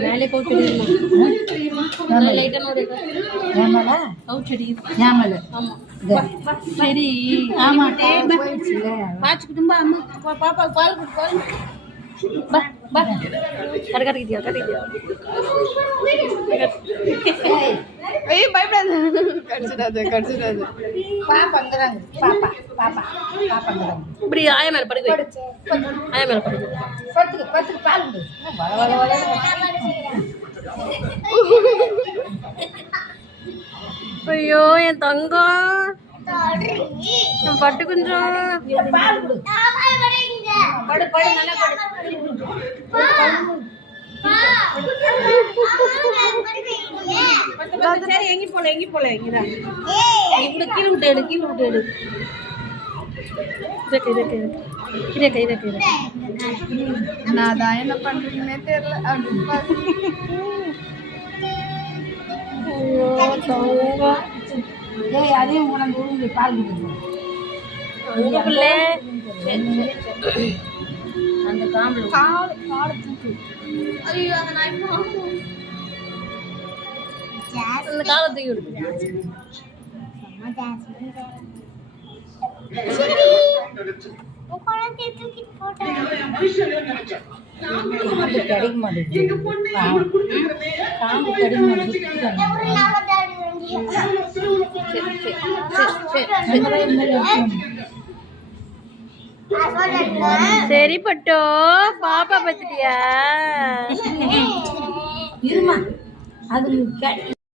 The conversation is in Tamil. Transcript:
மேலே கவுச்சடி லைட்டாக ஒரு ஏமல கவுச்சடி ஏமல ஆமாம் சரி ஆமாம் போயிடுச்சுல வாச்சுக்கிட்டும்பா அம்மா பாப்பா பால் கொடு பால் பா பா கடைக்கிட்டியா ஐயோ பயப்படாது கடிச்சிடாது பாப்பாங்கிறாங்க பாப்பாங்கிறாங்க இப்படி ஆயா மேலே படுக்க ஆயா மேலே படுக்க பத்துக்கு பால் கொடு வள வள ஐயோ என் தங்கம் என் பட்டு கொஞ்சம் பால் கொடு படு படு நல்லா படு சரி எங்கேயும் போல இங்கதான் இப்படி கீழே விட்டு எடு இதற்கு நான் தான் என்ன பண்றீங்கன்னே தெரியல ஐயோ தங்கம் ஏய் அதையும் உனக்கு உருண்டு பால் கொடுக்கணும் உங்க பிள்ளை அந்த காம்பு காலை தூக்கு ஐயோ அந்த நாய் அந்த காலை தூக்கி விடு காம்பு கிடைக்க மாட்டேங்குது காம்பு கிடைக்க சரி பட்டோ பாப்பா பத்திட்டியா இருமா அது